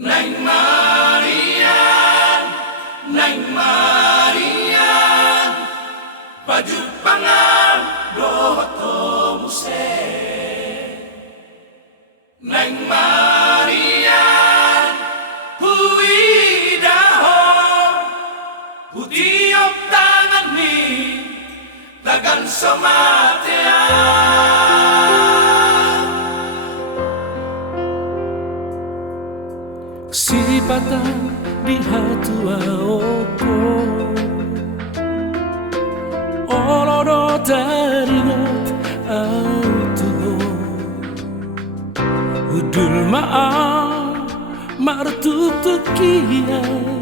Neng Marian, Neng Marian, baju pangan doto muse. Neng Marian, hui daho, hutiop tangan ni, tagan somatean. Sipatan di hatua oko Olodo taringat autuho Udul maaf martuk tukian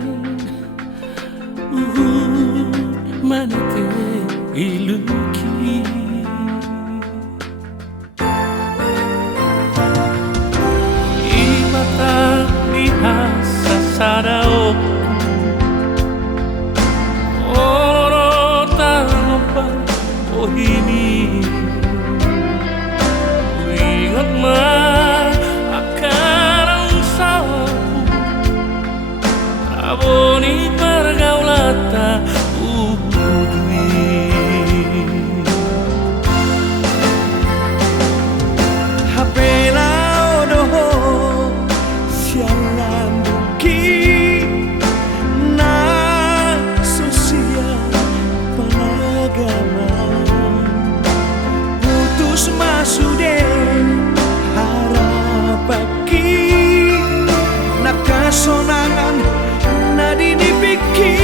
manate iluki Ipatan hasa sadaoku Oro tanpa ohini Ingat ma akan sapu Aboni pergaulata ubudwi Hapela odoho sialan na sosial panagama putus masude harapaki nakasonangan na dinipiki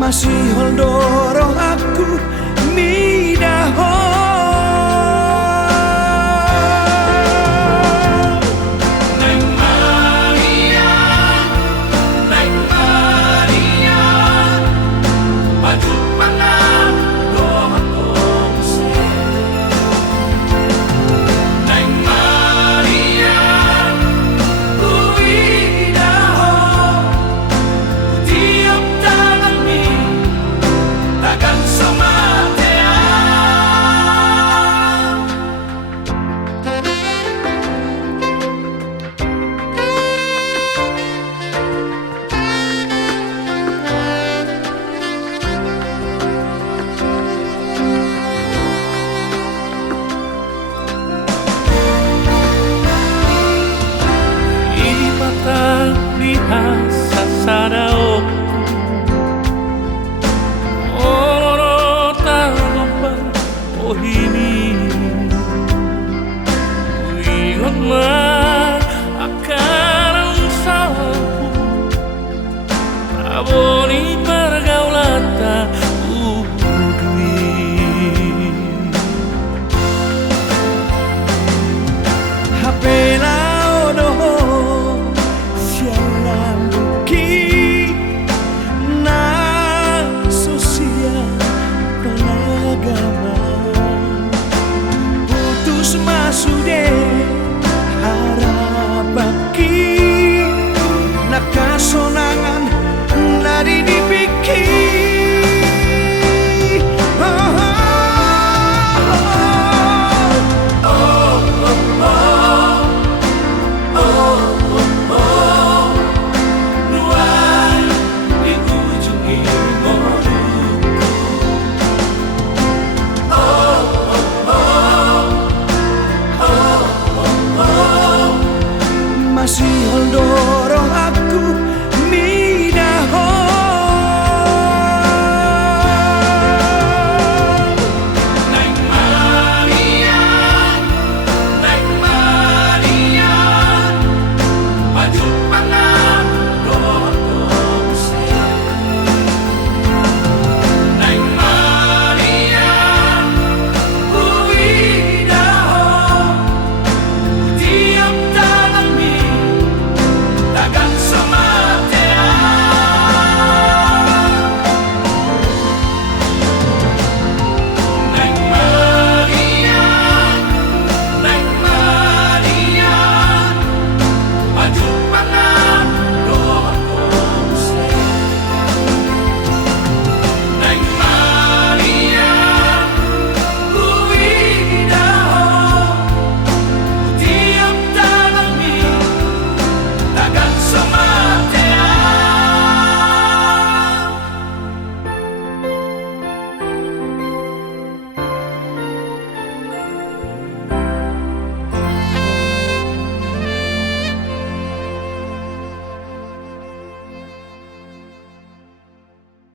masih holdoro aku midaho Neng Marian, Neng Marian, baju pangan doto muse. Neng Marian, hui daho, tiap tangan mi takkan somatean. Ipatan di hasa sadaoku Oro tanpa ohini Ingat ma akan sapu Aboni pergaulata ubudwi Hapela odoho sialan na sosial panagama putus masude harapaki nakasonangan na dinipiki